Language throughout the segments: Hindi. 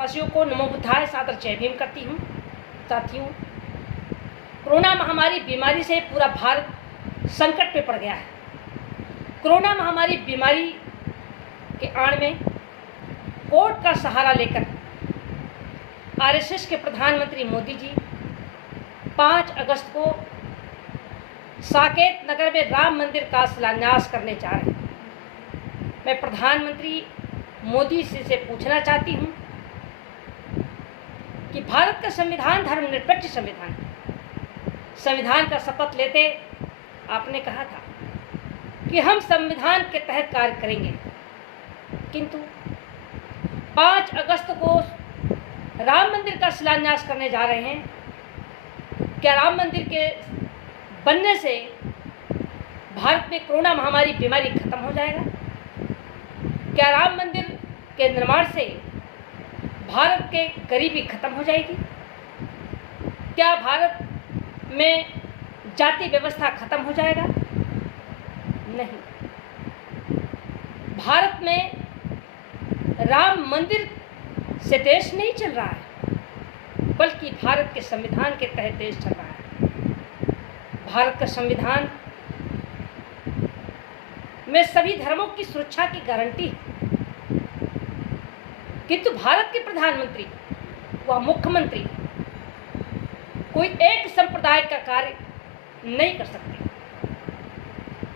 भारतवासियों को नमो बुद्धाय सादर जय भीम करती हूँ। साथियों, कोरोना महामारी बीमारी से पूरा भारत संकट में पड़ गया है। कोरोना महामारी बीमारी के आड़ में कोर्ट का सहारा लेकर आरएसएस के प्रधानमंत्री मोदी जी 5 अगस्त को साकेत नगर में राम मंदिर का शिलान्यास करने जा रहे हैं। मैं प्रधानमंत्री मोदी से पूछना चाहती हूँ कि भारत का संविधान धर्मनिरपेक्ष संविधान है। संविधान का शपथ लेते आपने कहा था कि हम संविधान के तहत कार्य करेंगे, किंतु 5 अगस्त को राम मंदिर का शिलान्यास करने जा रहे हैं। क्या राम मंदिर के बनने से भारत में कोरोना महामारी बीमारी खत्म हो जाएगा? क्या राम मंदिर के निर्माण से भारत के गरीबी खत्म हो जाएगी? क्या भारत में जाति व्यवस्था खत्म हो जाएगा? नहीं। भारत में राम मंदिर से देश नहीं चल रहा है, बल्कि भारत के संविधान के तहत देश चल रहा है। भारत का संविधान में सभी धर्मों की सुरक्षा की गारंटी है, किंतु भारत के प्रधानमंत्री व मुख्यमंत्री कोई एक संप्रदाय का कार्य नहीं कर सकते,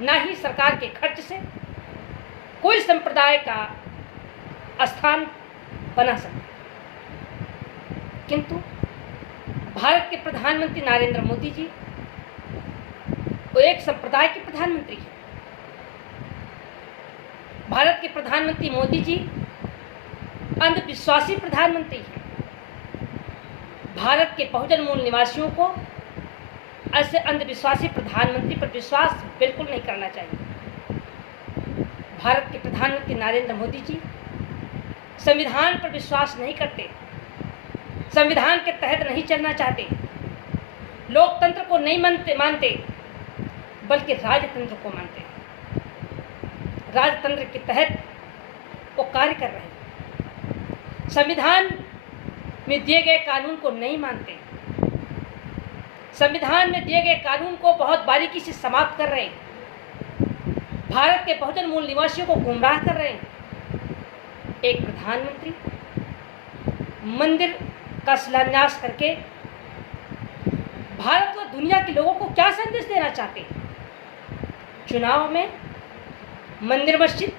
ना ही सरकार के खर्च से कोई संप्रदाय का स्थान बना सकते। किंतु भारत के प्रधानमंत्री नरेंद्र मोदी जी वो एक संप्रदाय के प्रधानमंत्री हैं। भारत के प्रधानमंत्री मोदी जी अंधविश्वासी प्रधानमंत्री हैं। भारत के बहुजन मूल निवासियों को ऐसे अंधविश्वासी प्रधानमंत्री पर विश्वास बिल्कुल नहीं करना चाहिए। भारत के प्रधानमंत्री नरेंद्र मोदी जी संविधान पर विश्वास नहीं करते, संविधान के तहत नहीं चलना चाहते, लोकतंत्र को नहीं मानते, बल्कि राजतंत्र को मानते हैं। राजतंत्र के तहत वो कार्य कर रहे हैं। संविधान में दिए गए कानून को नहीं मानते, संविधान में दिए गए कानून को बहुत बारीकी से समाप्त कर रहे हैं। भारत के बहुजन मूल निवासियों को गुमराह कर रहे हैं। एक प्रधानमंत्री मंदिर का शिलान्यास करके भारत व दुनिया के लोगों को क्या संदेश देना चाहते हैं? चुनाव में मंदिर मस्जिद,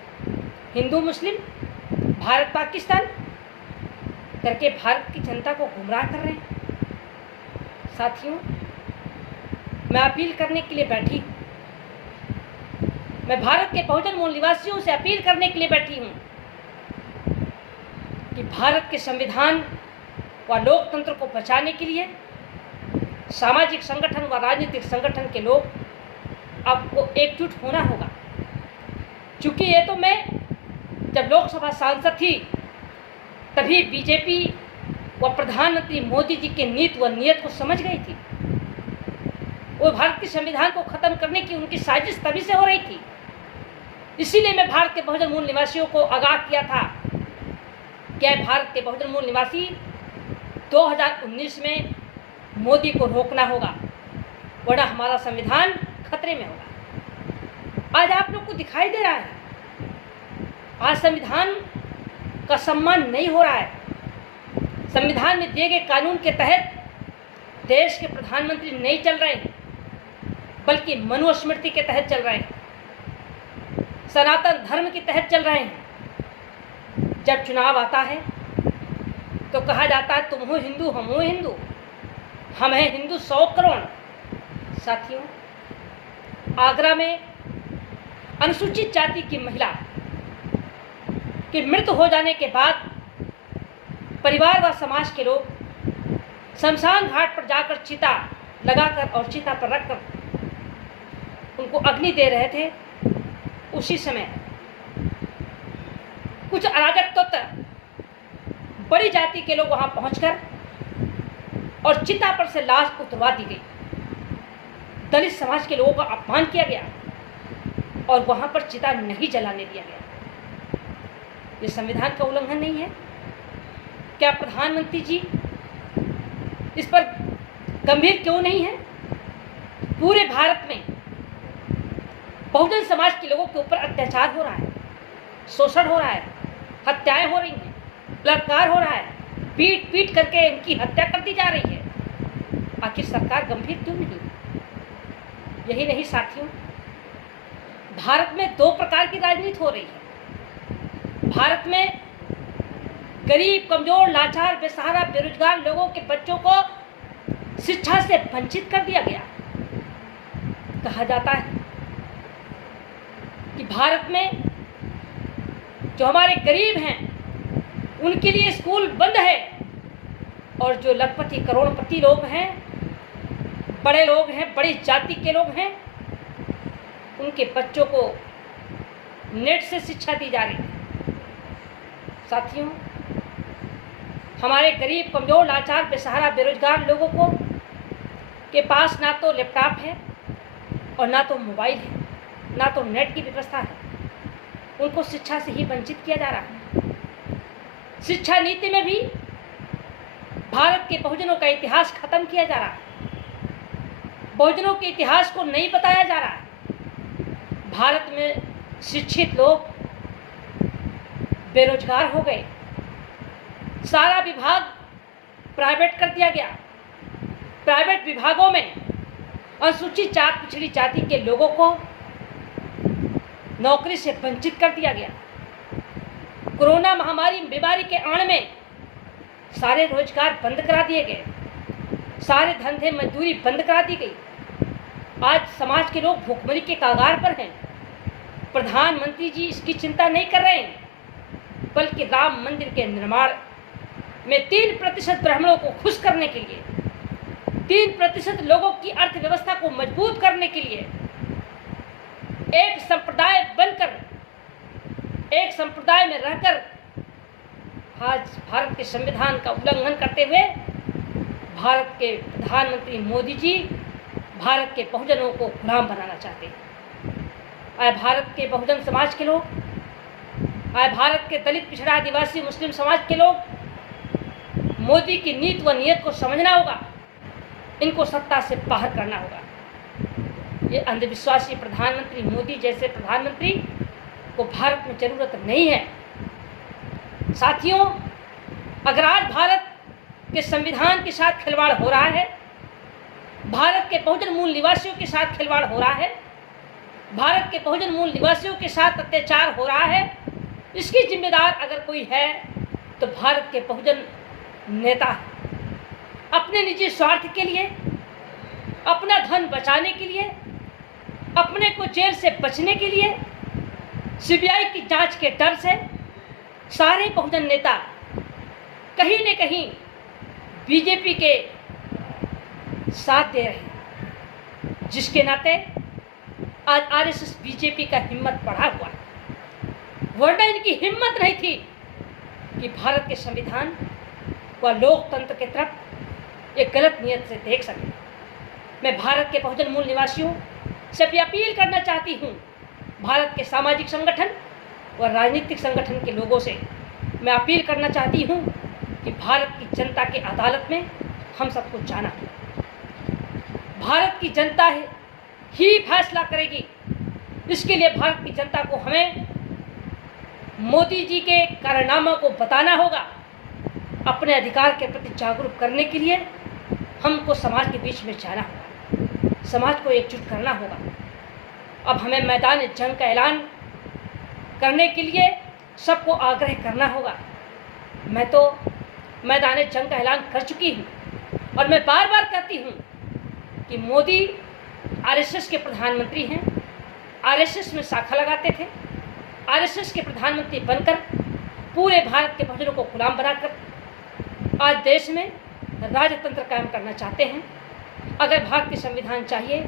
हिंदू मुस्लिम, भारत पाकिस्तान करके भारत की जनता को गुमराह कर रहे हैं। साथियों, मैं अपील करने के लिए बैठी हूँ, मैं भारत के बहुजन मूल निवासियों से अपील करने के लिए बैठी हूँ कि भारत के संविधान व लोकतंत्र को बचाने के लिए सामाजिक संगठन व राजनीतिक संगठन के लोग आपको एकजुट होना होगा। चूँकि ये तो मैं जब लोकसभा सांसद थी तभी बीजेपी व प्रधानमंत्री मोदी जी के नीति व नियत को समझ गई थी। वो भारत के संविधान को खत्म करने की उनकी साजिश तभी से हो रही थी। इसीलिए मैं भारत के बहुजन मूल निवासियों को आगाह किया था कि भारत के बहुजन मूल निवासी 2019 में मोदी को रोकना होगा, वरना हमारा संविधान खतरे में होगा। आज आप लोग को दिखाई दे रहा है, आज संविधान का सम्मान नहीं हो रहा है। संविधान में दिए गए कानून के तहत देश के प्रधानमंत्री नहीं चल रहे हैं, बल्कि मनुस्मृति के तहत चल रहे हैं, सनातन धर्म के तहत चल रहे हैं। जब चुनाव आता है तो कहा जाता है तुम हो हिंदू, हम हो हिंदू, हम हैं हिंदू 100 करोड़। साथियों, आगरा में अनुसूचित जाति की महिला की मृत्यु हो जाने के बाद परिवार व समाज के लोग शमशान घाट पर जाकर चिता लगाकर और चिता पर रखकर उनको अग्नि दे रहे थे। उसी समय कुछ अराजक तत्व बड़ी जाति के लोग वहां पहुंचकर और चिता पर से लाश उतरवा दी गई। दलित समाज के लोगों का अपमान किया गया और वहां पर चिता नहीं जलाने दिया गया। ये संविधान का उल्लंघन नहीं है? क्या प्रधानमंत्री जी इस पर गंभीर क्यों नहीं है? पूरे भारत में बहुजन समाज के लोगों के ऊपर अत्याचार हो रहा है, शोषण हो रहा है, हत्याएं हो रही हैं, बलात्कार हो रहा है, पीट पीट करके इनकी हत्या कर दी जा रही है। आखिर सरकार गंभीर क्यों नहीं? यही नहीं साथियों, भारत में दो प्रकार की राजनीति हो रही है। भारत में गरीब, कमजोर, लाचार, बेसहारा, बेरोजगार लोगों के बच्चों को शिक्षा से वंचित कर दिया गया। कहा जाता है कि भारत में जो हमारे गरीब हैं उनके लिए स्कूल बंद है, और जो लखपति करोड़पति लोग हैं, बड़े लोग हैं, बड़ी जाति के लोग हैं, उनके बच्चों को नेट से शिक्षा दी जा रही है। साथियों, हमारे गरीब, कमजोर, लाचार, बेसहारा, बेरोजगार लोगों को के पास ना तो लैपटॉप है और ना तो मोबाइल है, ना तो नेट की व्यवस्था है। उनको शिक्षा से ही वंचित किया जा रहा है। शिक्षा नीति में भी भारत के बहुजनों का इतिहास खत्म किया जा रहा है। बहुजनों के इतिहास को नहीं बताया जा रहा है। भारत में शिक्षित लोग बेरोजगार हो गए, सारा विभाग प्राइवेट कर दिया गया। प्राइवेट विभागों में अनुसूचित जाति, पिछड़ी जाति के लोगों को नौकरी से वंचित कर दिया गया। कोरोना महामारी बीमारी के आड़ में सारे रोजगार बंद करा दिए गए, सारे धंधे मजदूरी बंद करा दी गई। आज समाज के लोग भूखमरी के कगार पर हैं। प्रधानमंत्री जी इसकी चिंता नहीं कर रहे हैं, बल्कि राम मंदिर के निर्माण में 3% ब्राह्मणों को खुश करने के लिए, 3% लोगों की अर्थव्यवस्था को मजबूत करने के लिए एक संप्रदाय बनकर, एक संप्रदाय में रहकर आज भारत के संविधान का उल्लंघन करते हुए भारत के प्रधानमंत्री मोदी जी भारत के बहुजनों को गुलाम बनाना चाहते हैं। आए भारत के बहुजन समाज के लोग, आए भारत के दलित, पिछड़ा, आदिवासी, मुस्लिम समाज के लोग, मोदी की नीति व नियत को समझना होगा। इनको सत्ता से बाहर करना होगा। ये अंधविश्वासी प्रधानमंत्री मोदी जैसे प्रधानमंत्री को भारत में जरूरत नहीं है। साथियों, अगर आज भारत के संविधान के साथ खिलवाड़ हो रहा है, भारत के बहुजन मूल निवासियों के साथ खिलवाड़ हो रहा है, भारत के बहुजन मूल निवासियों के साथ अत्याचार हो रहा है, इसकी जिम्मेदार अगर कोई है तो भारत के बहुजन नेता अपने निजी स्वार्थ के लिए, अपना धन बचाने के लिए, अपने को जेल से बचने के लिए, सीबीआई की जांच के डर से सारे बहुजन नेता कहीं न कहीं बीजेपी के साथ दे रहे हैं, जिसके नाते आज आरएसएस बीजेपी का हिम्मत बढ़ा हुआ है। वरना इनकी हिम्मत नहीं थी कि भारत के संविधान व लोकतंत्र की तरफ एक गलत नियत से देख सके। मैं भारत के बहुजन मूल निवासियों से भी अपील करना चाहती हूँ, भारत के सामाजिक संगठन और राजनीतिक संगठन के लोगों से मैं अपील करना चाहती हूँ कि भारत की जनता के अदालत में हम सबको जाना है। भारत की जनता ही फैसला करेगी। इसके लिए भारत की जनता को हमें मोदी जी के कारनामों को बताना होगा। अपने अधिकार के प्रति जागरूक करने के लिए हमको समाज के बीच में जाना होगा, समाज को एकजुट करना होगा। अब हमें मैदान जंग का ऐलान करने के लिए सबको आग्रह करना होगा। मैं तो मैदान जंग का ऐलान कर चुकी हूँ और मैं बार बार कहती हूँ कि मोदी आरएसएस के प्रधानमंत्री हैं, आरएसएस में शाखा लगाते थे, आरएसएस के प्रधानमंत्री बनकर पूरे भारत के बहुजनों को गुलाम बनाकर आज देश में राजतंत्र कायम करना चाहते हैं। अगर भारत के संविधान चाहिए,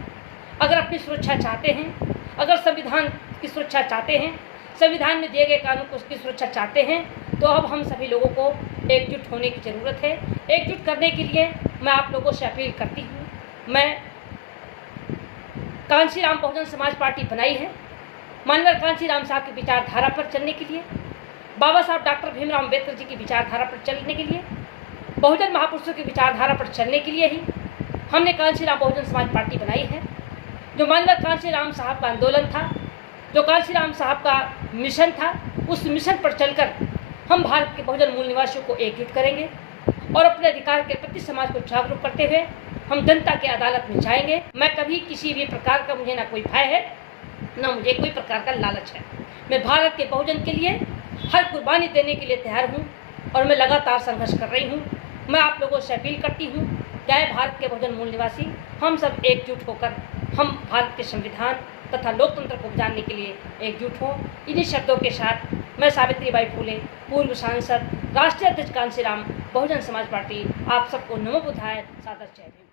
अगर अपनी सुरक्षा चाहते हैं, अगर संविधान की सुरक्षा चाहते हैं, संविधान में दिए गए कानून को उसकी सुरक्षा चाहते हैं, तो अब हम सभी लोगों को एकजुट होने की ज़रूरत है। एकजुट करने के लिए मैं आप लोगों से अपील करती हूँ। मैं कांशीराम बहुजन समाज पार्टी बनाई है माननीय कांशीराम साहब की विचारधारा पर चलने के लिए। बाबा साहब डॉक्टर भीमराव अम्बेडकर जी की विचारधारा पर चलने के लिए, बहुजन महापुरुषों की विचारधारा पर चलने के लिए ही हमने कांशीराम बहुजन समाज पार्टी बनाई है। जो माननीय कांशीराम साहब का आंदोलन था, जो कांशीराम साहब का मिशन था, उस मिशन पर चलकर हम भारत के बहुजन मूल निवासियों को एकजुट करेंगे और अपने अधिकार के प्रति समाज को जागरूक करते हुए हम जनता की अदालत में जाएंगे। मैं कभी किसी भी प्रकार का, मुझे ना कोई भय है, ना मुझे कोई प्रकार का लालच है। मैं भारत के बहुजन के लिए हर कुर्बानी देने के लिए तैयार हूँ और मैं लगातार संघर्ष कर रही हूँ। मैं आप लोगों से अपील करती हूँ, चाहे भारत के बहुजन मूल निवासी हम सब एकजुट होकर हम भारत के संविधान तथा लोकतंत्र को बचाने के लिए एकजुट हों। इन्हीं शब्दों के साथ मैं सावित्रीबाई फुले, पूर्व सांसद, राष्ट्रीय अध्यक्ष कांशीराम बहुजन समाज पार्टी, आप सबको नमो बुद्धाय, सादर जय भीम।